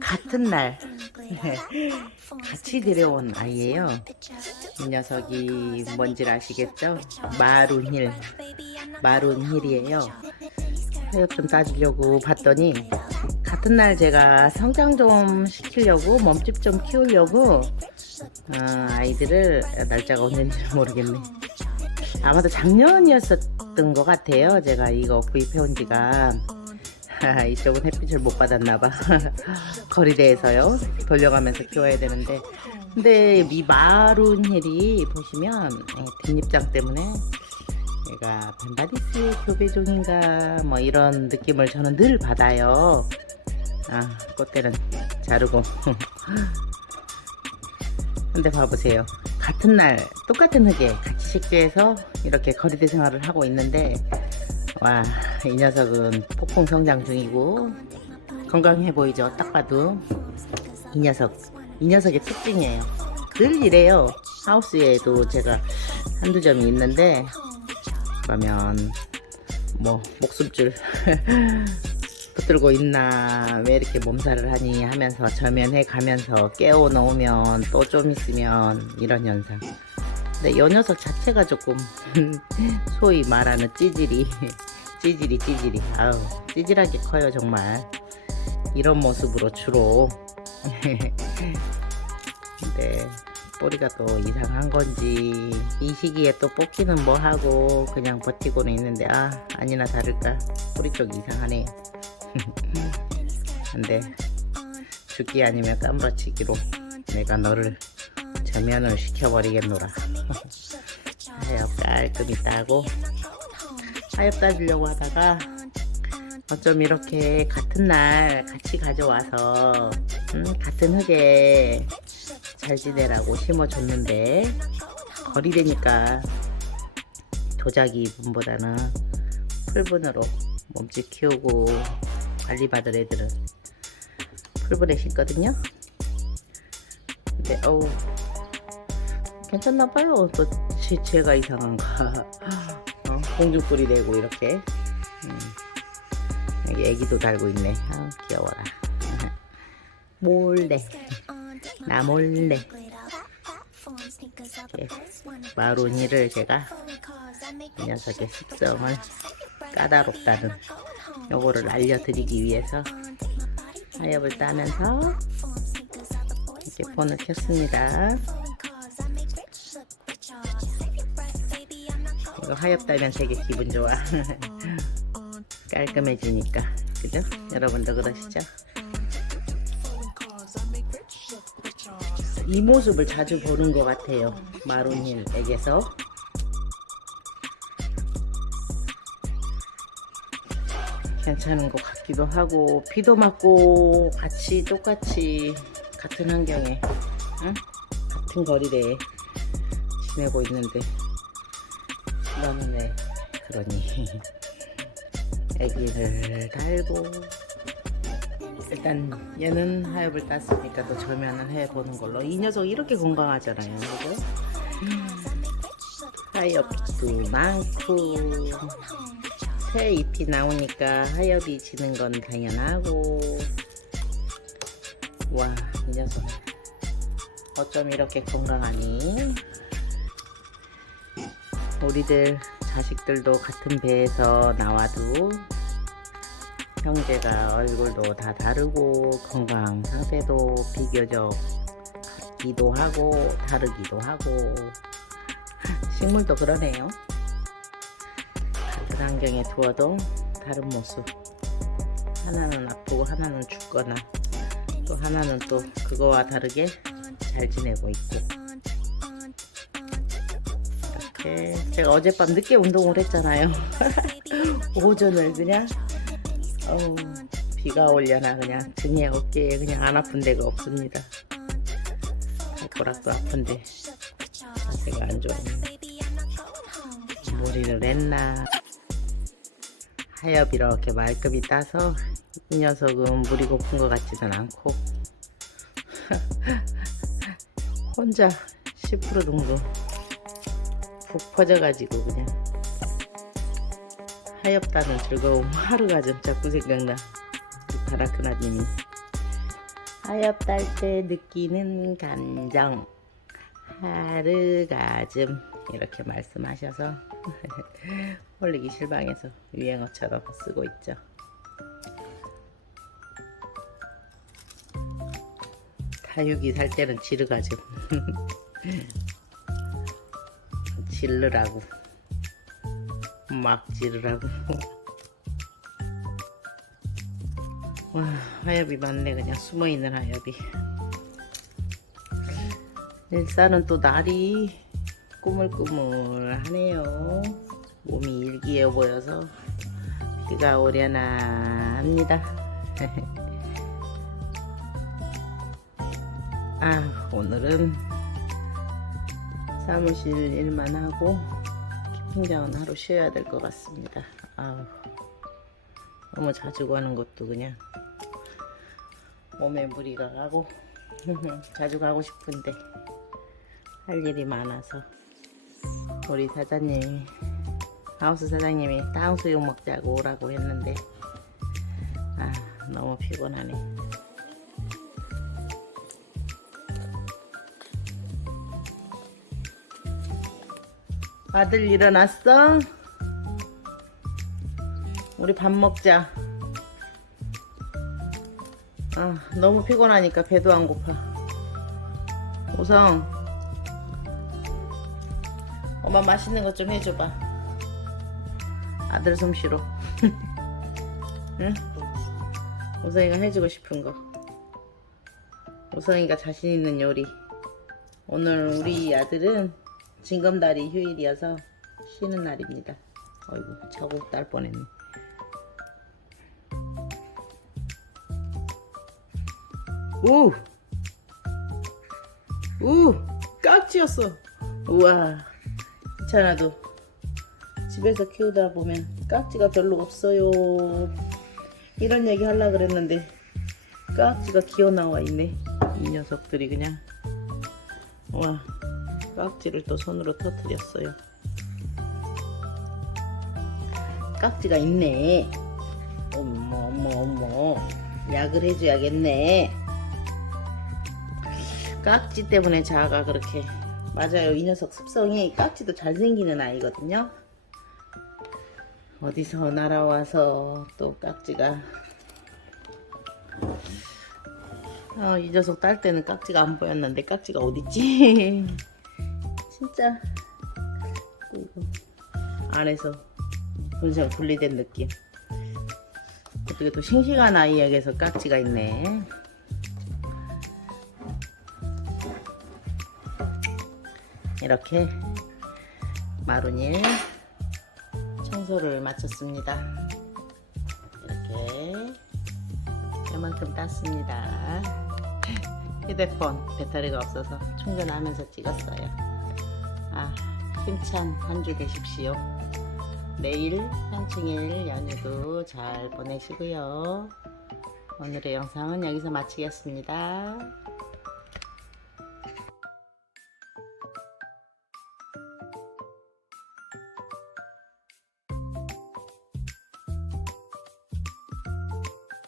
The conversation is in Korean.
같은 날 같이 데려온 아이예요. 이 녀석이 뭔지 아시겠죠? 마룬힐, 마룬힐이에요. 하엽 좀 따주려고 봤더니 같은 날 제가 성장 좀 시키려고 몸집 좀 키우려고 어, 아이들을 날짜가 언제인지 모르겠네. 아마도 작년이었었던 것 같아요. 제가 이거 구입해온 지가 이쪽은 햇빛을 못 받았나봐. 거리대에서요. 돌려가면서 키워야 되는데. 근데 이 마룬힐이 보시면 예, 뒷입장 때문에 얘가 벤바디스의 교배종인가 뭐 이런 느낌을 저는 늘 받아요. 아, 꽃대는 자르고. 근데 봐보세요. 같은 날 똑같은 흙에 같이 식재해서 이렇게 거리대 생활을 하고 있는데 와 이 녀석은 폭풍 성장 중이고 건강해 보이죠? 딱 봐도 이 녀석 이 녀석의 특징이에요. 늘 이래요. 하우스에도 제가 한두 점이 있는데 그러면 뭐 목숨줄 붙들고 있나 왜 이렇게 몸살을 하니 하면서 저면해 가면서 깨워 넣으면 또 좀 있으면 이런 현상 근데 이 녀석 자체가 조금 소위 말하는 찌질이 찌질이 찌질이. 아우 찌질하게 커요 정말. 이런 모습으로 주로. 근데 뿌리가 또 이상한 건지. 이 시기에 또 뽑기는 뭐 하고 그냥 버티고는 있는데 아 아니나 다를까. 뿌리 쪽이 이상하네. 근데 죽기 아니면 까무러치기로 내가 너를 저면을 시켜버리겠노라. 하엽 깔끔히 따고 하엽 따주려고 하다가 어쩜 이렇게 같은 날 같이 가져와서 음, 같은 흙에 잘 지내라고 심어줬는데 거리되니까 도자기 분보다는 풀분으로 몸집 키우고 관리받을 애들은 풀분에 심거든요. 근데 어우 괜찮나봐요. 또 제, 제가 이상한가 어, 공중불이 되고 이렇게. 음. 여기 애기도 달고 있네. 아, 귀여워라. 몰래. 나 몰래. 마로니를 제가 이 녀석의 식성을 까다롭다는 요거를 알려드리기 위해서 하엽을 따면서 이렇게 폰을 켰습니다 이거 하엽 따면 되게 기분 좋아 깔끔해지니까 그죠? 여러분도 그러시죠? 이 모습을 자주 보는 것 같아요 마론힐에게서 괜찮은 것 같기도 하고 비도 맞고 같이 똑같이 같은 환경에 응? 같은 거리대에 지내고 있는데 너는 왜 그러니? 애기를 달고 일단 얘는 하엽을 땄으니까 또 절면을 해보는 걸로. 이 녀석 이렇게 건강하잖아요. 그죠? 하엽도 많고 새 잎이 나오니까 하엽이 지는 건 당연하고. 와 이 녀석. 어쩜 이렇게 건강하니 우리들 자식들도 같은 배에서 나와도 형제가 얼굴도 다 다르고 건강 상태도 비교적 같기도 하고 다르기도 하고. 식물도 그러네요. 같은 환경에 두어도 다른 모습. 하나는 아프고 하나는 죽거나 또 하나는 또 그거와 다르게 잘 지내고 있고 이렇게 제가 어젯밤 늦게 운동을 했잖아요. 오전을 그냥 어우, 비가 올려나 그냥 등에 어깨에 그냥 안 아픈 데가 없습니다. 발가락도 아픈데 자세가 안 좋아요 무리를 했나. 하엽 이렇게 말끔히 따서 이 녀석은 물이 고픈 것 같지는 않고 혼자 10% 정도 푹 퍼져가지고 그냥. 하엽다는 즐거움 하루가 좀 자꾸 생각나. 바라크나님이. 하엽달 때 느끼는 감정. 하르가즘 이렇게 말씀하셔서 홀리기 실방에서 유행어처럼 쓰고 있죠. 다육이 살 때는 지르가즘 질르라고. 막 지르라고. 와 하엽이 많네 그냥. 숨어있는 하엽이. 일산은 또 날이 꾸물꾸물하네요. 몸이 일기에 보여서 비가 오려나 합니다. 아 오늘은 사무실 일만 하고 캠핑장은 하루 쉬어야 될 것 같습니다. 아우 너무 자주 가는 것도 그냥 몸에 무리가 가고 자주 가고 싶은데 할 일이 많아서. 우리 사장님이 하우스 사장님이 땅수육 먹자고 오라고 했는데 아 너무 피곤하네 아들 일어났어? 우리 밥 먹자. 아, 너무 피곤하니까 배도 안 고파. 오성, 엄마 맛있는 것 좀 해줘봐. 아들 솜씨로. 응? 오성이가 해주고 싶은 거. 오성이가 자신 있는 요리. 오늘 우리 아들은 징검다리 휴일이어서 쉬는 날입니다. 어이구, 차고 딸 뻔했네. 오! 오! 깍지였어! 우와, 이찬아도 집에서 키우다 보면 깍지가 별로 없어요. 이런 얘기 하려 그랬는데 깍지가 기어 나와 있네. 이 녀석들이 그냥. 와, 깍지를 또 손으로 터뜨렸어요. 깍지가 있네. 어머, 어머, 어머. 약을 해줘야겠네. 깍지 때문에 자아가 그렇게. 맞아요. 이 녀석 습성이 깍지도 잘생기는 아이거든요. 어디서 날아와서 또 깍지가. 아, 이 녀석 딸 때는 깍지가 안 보였는데 깍지가 어딨지? 진짜 이거 안에서 분명 분리된 느낌. 어떻게 또 싱싱한 아이에게서 깍지가 있네. 이렇게 마루닐 청소를 마쳤습니다. 이렇게 이만큼 땄습니다. 휴대폰 배터리가 없어서 충전하면서 찍었어요. 아, 힘찬 한 주 되십시오. 내일 한층일 연휴도 잘 보내시고요. 오늘의 영상은 여기서 마치겠습니다.